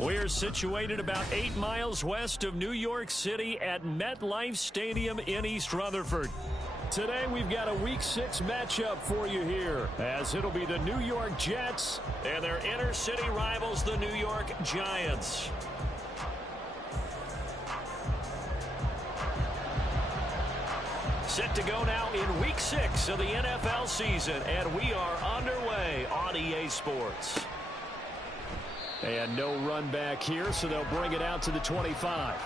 We're situated about 8 miles west of New York City at MetLife Stadium in East Rutherford. Today we've got a Week 6 matchup for you here, as it'll be the New York Jets and their inner-city rivals, the New York Giants. Set to go now in Week 6 of the NFL season, and we are underway on EA Sports. And no run back here, so they'll bring it out to the 25.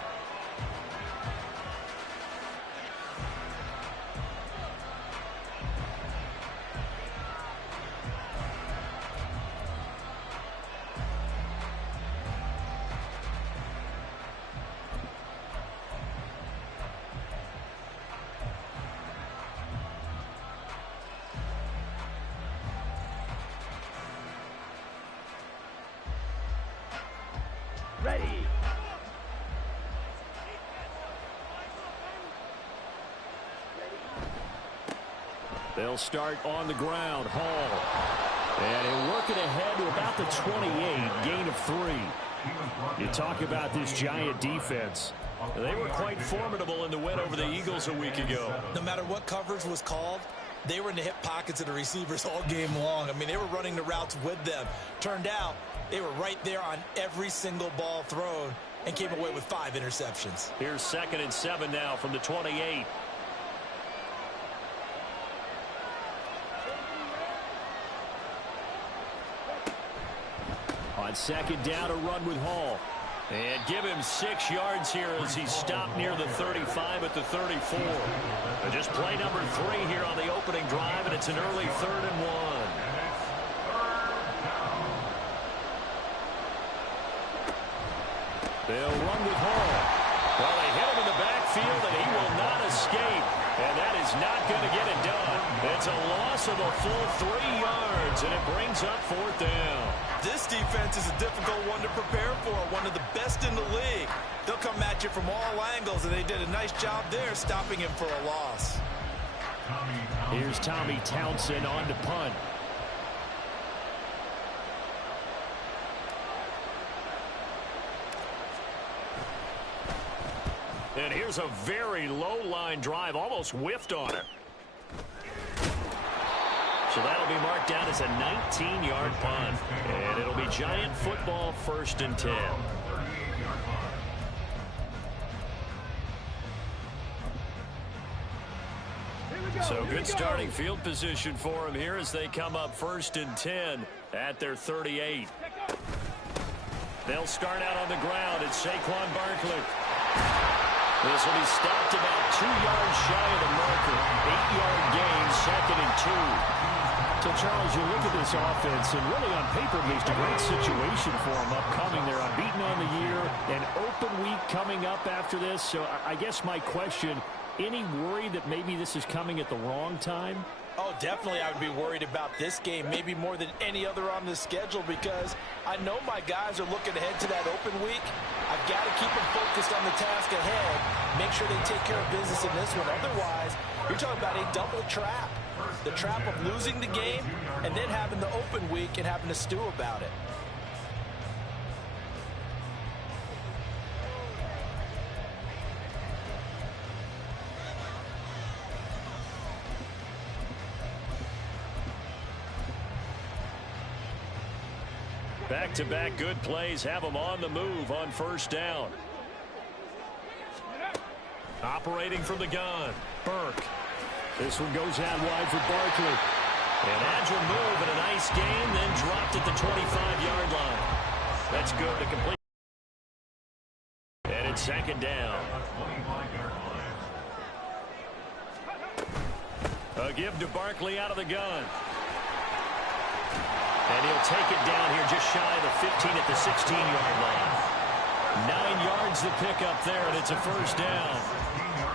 Ready. They'll start on the ground. Hall. And he'll work it ahead to about the 28, gain of 3. You talk about this Giant defense. They were quite formidable in the win over the Eagles a week ago. No matter what coverage was called, they were in the hip pockets of the receivers all game long. I mean, they were running the routes with them. Turned out, they were right there on every single ball thrown and came away with 5 interceptions. Here's 2nd and 7 now from the 28. On 2nd down, a run with Hall. And give him 6 yards here as he stopped near the 35 at the 34. Just play number 3 here on the opening drive, and it's an early 3rd and 1. They'll run with Hall. Well, they hit him in the backfield, and he will not escape. And that is not going to get it done. It's a loss of a full 3 yards, and it brings up 4th down. This defense is a difficult one to prepare for, one of the best in the league. They'll come at you from all angles, and they did a nice job there stopping him for a loss. Here's Tommy Townsend on to punt. And here's a very low line drive, almost whiffed on it. So that'll be marked down as a 19-yard punt. And it'll be Giant football, 1st and 10. So good starting field position for them here as they come up 1st and 10 at their 38. They'll start out on the ground. It's Saquon Barkley. This will be stopped about 2 yards shy of the marker. 8-yard gain, 2nd and 2. So, Charles, you look at this offense, and really on paper, at least, a great situation for them upcoming. They're unbeaten on the year, an open week coming up after this. So I guess my question, any worry that maybe this is coming at the wrong time? Oh, definitely I would be worried about this game, maybe more than any other on the schedule, because I know my guys are looking ahead to that open week. I've got to keep them focused on the task ahead, make sure they take care of business in this one. Otherwise, you're talking about a double trap. The trap of losing the game and then having the open week and having to stew about it. Back-to-back good plays have them on the move on 1st down. Operating from the gun, Burke. This one goes out wide for Barkley. An agile move and a nice gain, then dropped at the 25-yard line. That's good to complete. And it's 2nd down. A give to Barkley out of the gun. And he'll take it down here just shy of the 15 at the 16-yard line. 9 yards to pick up there, and it's a 1st down.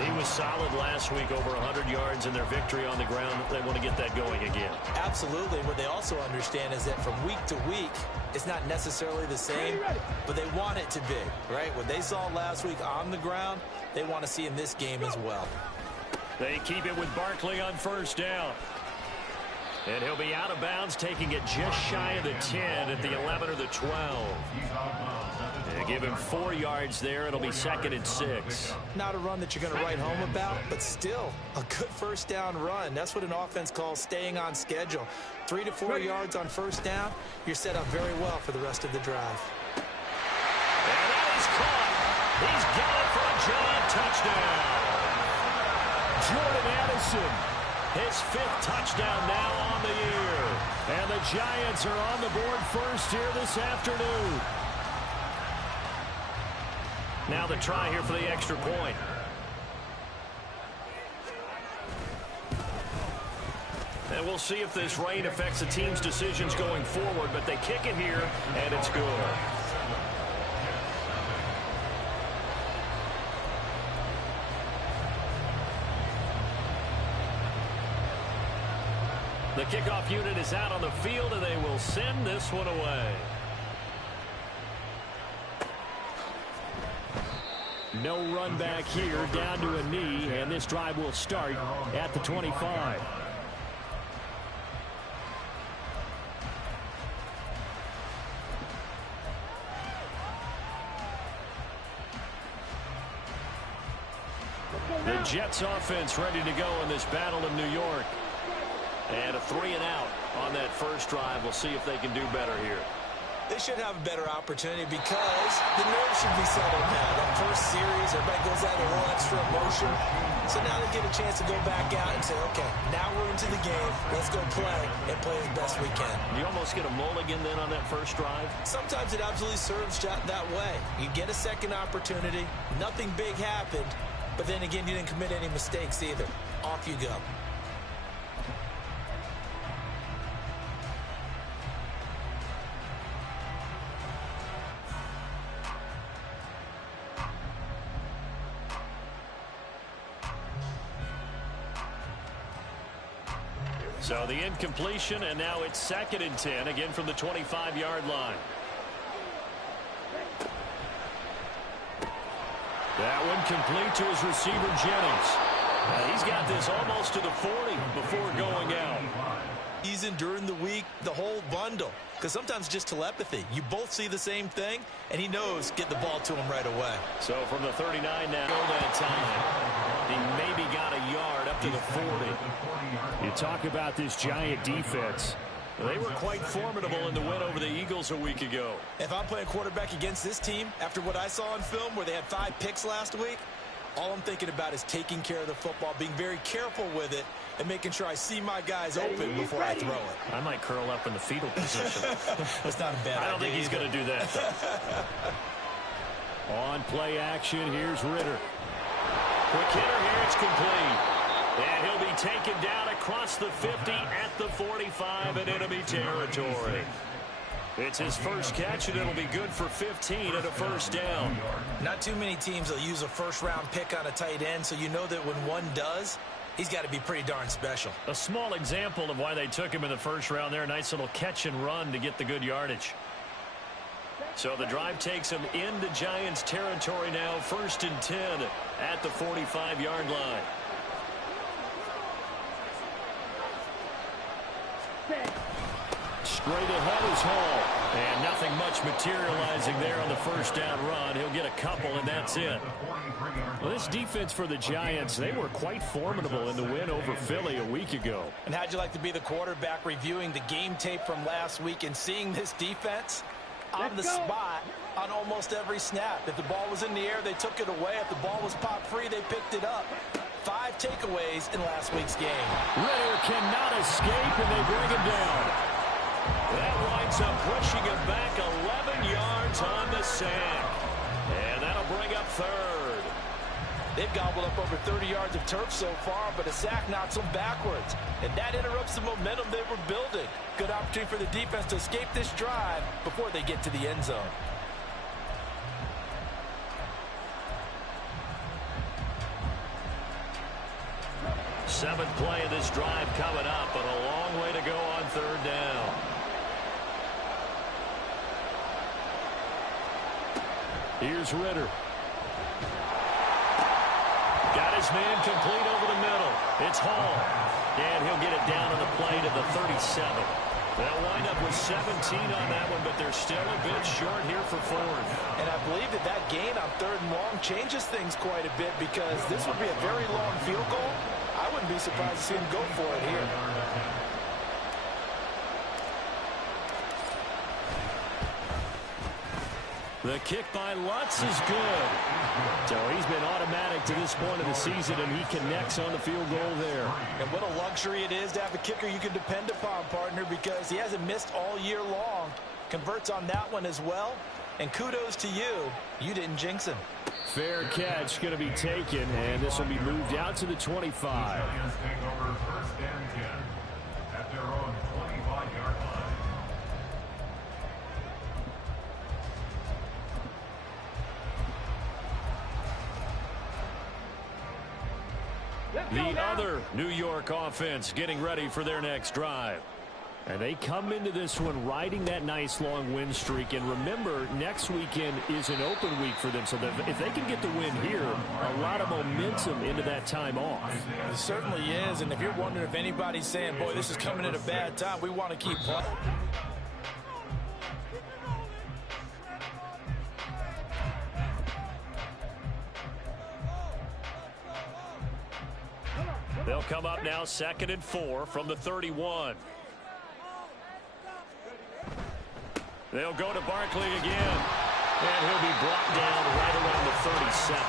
He was solid last week, over 100 yards in their victory on the ground. They want to get that going again. Absolutely. What they also understand is that from week to week, it's not necessarily the same, but they want it to be, right? What they saw last week on the ground, they want to see in this game as well. They keep it with Barkley on 1st down. And he'll be out of bounds, taking it just shy of the 10 at the 11 or the 12. They give him 4 yards there. It'll be 2nd and 6. Not a run that you're going to write home about, but still a good 1st down run. That's what an offense calls staying on schedule. 3 to 4 yards on 1st down, you're set up very well for the rest of the drive. And that is caught. He's got it for a giant touchdown. Jordan Addison. His 5th touchdown now on the year. And the Giants are on the board first here this afternoon. Now the try here for the extra point. And we'll see if this rain affects the team's decisions going forward, but they kick it here, and it's good. The kickoff unit is out on the field, and they will send this one away. No run back here, down to a knee, and this drive will start at the 25. The Jets offense ready to go in this battle in New York. And a 3-and-out on that first drive. We'll see if they can do better here. They should have a better opportunity because the nerves should be settled now. That first series, everybody goes out a little extra emotion. So now they get a chance to go back out and say, okay, now we're into the game. Let's go play and play as best we can. You almost get a mulligan then on that first drive? Sometimes it absolutely serves that way. You get a second opportunity. Nothing big happened. But then again, you didn't commit any mistakes either. Off you go. So the incompletion, and now it's 2nd and 10, again from the 25-yard line. That one complete to his receiver, Jennings. He's got this almost to the 40 before going out. Season during the week, the whole bundle. Because sometimes just telepathy. You both see the same thing, and he knows get the ball to him right away. So from the 39 now, that time, he maybe got a yard up to the 40. You talk about this Giant defense. They were quite formidable in the win over the Eagles a week ago. If I'm playing quarterback against this team, after what I saw on film where they had 5 picks last week, all I'm thinking about is taking care of the football, being very careful with it, and making sure I see my guys open before I throw it. I might curl up in the fetal position. That's not a bad idea. I don't think he's going to do that, though. On play action, here's Ritter. Quick hitter here, it's complete. And he'll be taken down across the 50 at the 45 in enemy territory. It's his first catch, and it'll be good for 15 and a first down. Not too many teams will use a first-round pick on a tight end, so you know that when one does, he's got to be pretty darn special. A small example of why they took him in the first round there. Nice little catch and run to get the good yardage. So the drive takes him into Giants territory now. 1st and 10 at the 45-yard line. Straight ahead is Hall. And nothing much materializing there on the first down run. He'll get a couple, and that's it. Well, this defense for the Giants, they were quite formidable in the win over Philly a week ago. And how'd you like to be the quarterback reviewing the game tape from last week and seeing this defense on the spot on almost every snap? If the ball was in the air, they took it away. If the ball was popped free, they picked it up. 5 takeaways in last week's game. Ritter cannot escape, and they bring him down. That winds up pushing him back 11 yards on the sack. And that'll bring up 3rd. They've gobbled up over 30 yards of turf so far, but a sack knocks them backwards. And that interrupts the momentum they were building. Good opportunity for the defense to escape this drive before they get to the end zone. Seventh play of this drive coming up, but a long way to go on 3rd down. Here's Ritter. Got his man complete over the middle. It's Hall. And he'll get it down on the play to the 37. They'll wind up with 17 on that one, but they're still a bit short here for 4th. And I believe that gain on 3rd and long changes things quite a bit because this would be a very long field goal. I wouldn't be surprised to see him go for it here. The kick by Lutz is good. So he's been automatic to this point of the season, and he connects on the field goal there. And what a luxury it is to have a kicker you can depend upon, partner, because he hasn't missed all year long. Converts on that one as well. And kudos to you. You didn't jinx him. Fair catch going to be taken, and this will be moved out to the 25. The other New York offense getting ready for their next drive. And they come into this one riding that nice long win streak. And remember, next weekend is an open week for them. So that if they can get the win here, a lot of momentum into that time off. It certainly is. And if you're wondering if anybody's saying, boy, this is coming at a bad time, we want to keep playing. They'll come up now 2nd and 4 from the 31. They'll go to Barkley again. And he'll be brought down right around the 37.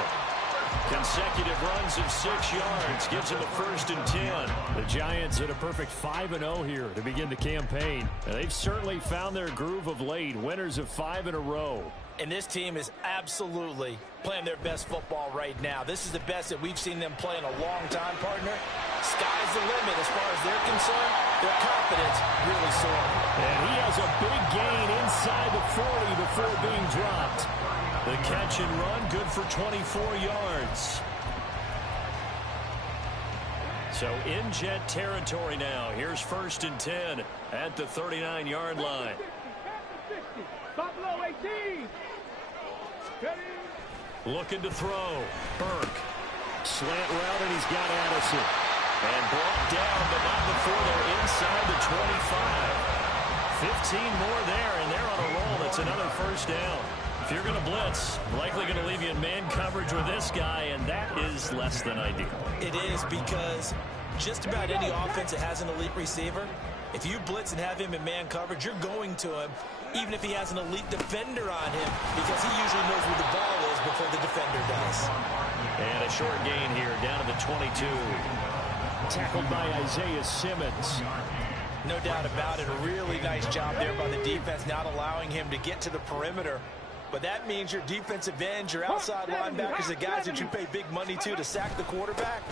Consecutive runs of 6 yards gives him a 1st and 10. The Giants at a perfect 5-0 here to begin the campaign. And they've certainly found their groove of late. Winners of 5 in a row. And this team is absolutely playing their best football right now. This is the best that we've seen them play in a long time, partner. Sky's the limit as far as they're concerned. Their confidence really soaring. And he has a big gain inside the 40 before being dropped. The catch and run, good for 24 yards. So in Jet territory now. Here's 1st and 10 at the 39-yard line. Looking to throw. Burke. Slant route, and he's got Addison. And brought down, but not before they're inside the 25. 15 more there, and they're on a roll. That's another 1st down. If you're going to blitz, likely going to leave you in man coverage with this guy, and that is less than ideal. It is, because just about any offense that has an elite receiver, if you blitz and have him in man coverage, you're going to him, even if he has an elite defender on him, because he usually knows where the ball is before the defender does. And a short gain here, down to the 22. Tackled by Isaiah Simmons. No doubt about it. A really nice job there by the defense, not allowing him to get to the perimeter. But that means your defensive ends, your outside linebackers, the guys that you pay big money to sack the quarterback,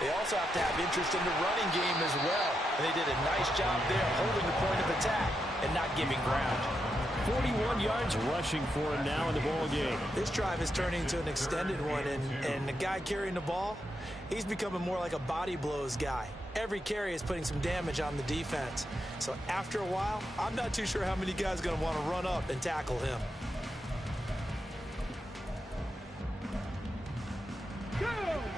they also have to have interest in the running game as well. And they did a nice job there holding the point of attack and not giving ground. 41 yards rushing for him now in the ball game. This drive is turning into an extended one, and the guy carrying the ball, he's becoming more like a body blows guy. Every carry is putting some damage on the defense. So after a while, I'm not too sure how many guys are going to want to run up and tackle him.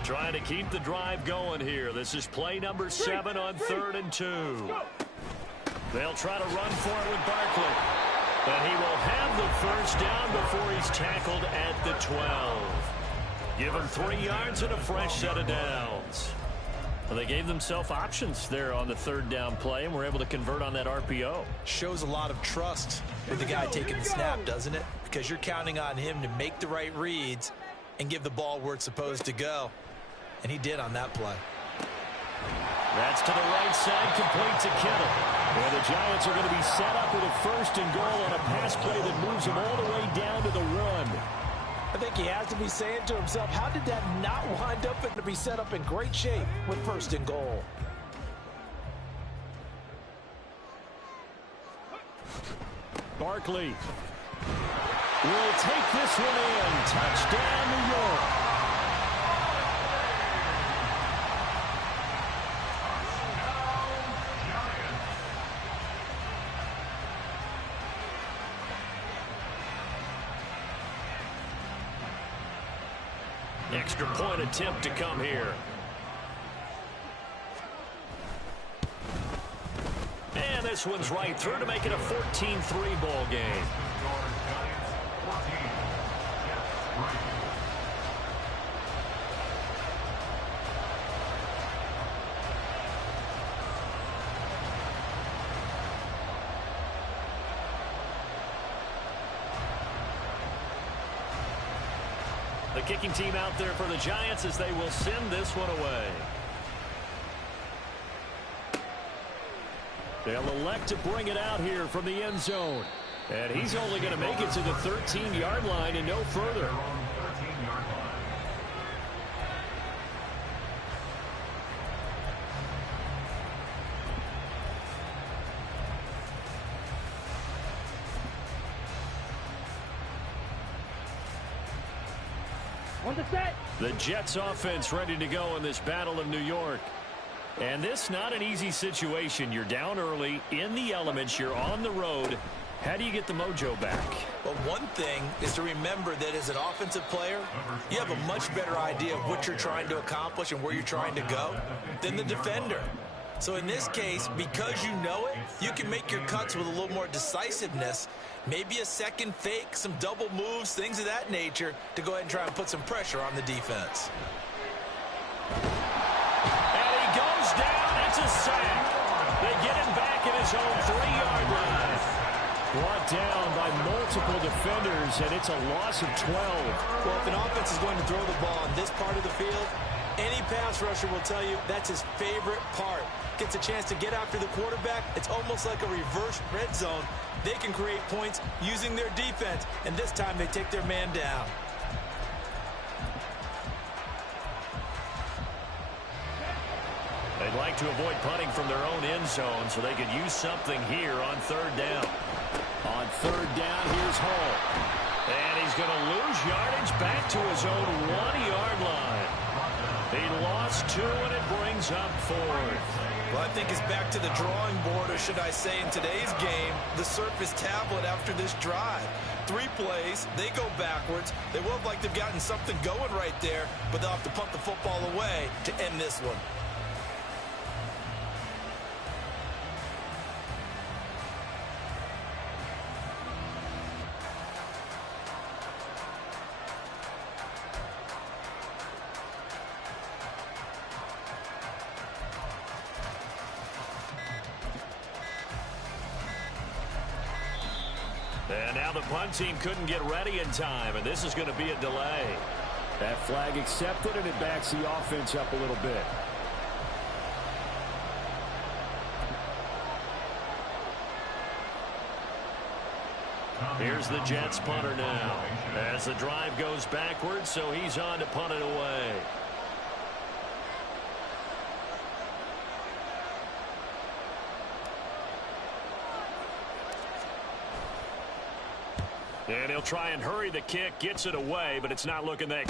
Trying to keep the drive going here. This is play number 7 on 3rd and 2. They'll try to run for it with Barkley. But he will have the 1st down before he's tackled at the 12. Give him 3 yards and a fresh set of downs. Well, they gave themselves options there on the 3rd down play, and were able to convert on that RPO. Shows a lot of trust with the guy taking the snap, doesn't it? Because you're counting on him to make the right reads and give the ball where it's supposed to go. And he did on that play. That's to the right side, complete to Kittle. Where the Giants are going to be set up with a 1st and goal on a pass play that moves them all the way down to the 1. I think he has to be saying to himself, how did that not wind up and to be set up in great shape with 1st and goal? Barkley will take this one in. Touchdown, New York. Extra point attempt to come here. And this one's right through to make it a 14-3 ball game. The kicking team out there for the Giants as they will send this one away. They'll elect to bring it out here from the end zone. And he's only going to make it to the 13-yard line and no further. The Jets offense ready to go in this battle of New York. And this not an easy situation. You're down early, in the elements, you're on the road. How do you get the mojo back? Well, one thing is to remember that as an offensive player, you have a much better idea of what you're trying to accomplish and where you're trying to go than the defender. So in this case, because you know it, you can make your cuts with a little more decisiveness. Maybe a second fake, some double moves, things of that nature to go ahead and try and put some pressure on the defense. And he goes a sack. They get him back at his own 3-yard line. Brought down by multiple defenders, and it's a loss of 12. Well, if an offense is going to throw the ball on this part of the field, any pass rusher will tell you that's his favorite part. Gets a chance to get after the quarterback. It's almost like a reverse red zone. They can create points using their defense, and this time they take their man down. They'd like to avoid punting from their own end zone so they could use something here on 3rd down. On 3rd down, here's Hall. And he's going to lose yardage back to his own 1-yard line. He lost 2, and it brings up 4th. Well, I think it's back to the drawing board, or should I say in today's game, the Surface tablet after this drive. 3 plays, they go backwards. They will look like they've gotten something going right there, but they'll have to punt the football away to end this one. And now the punt team couldn't get ready in time, and this is going to be a delay. That flag accepted, and it backs the offense up a little bit. Here's the Jets punter now as the drive goes backwards, so he's on to punt it away. And he'll try and hurry the kick, gets it away, but it's not looking that good.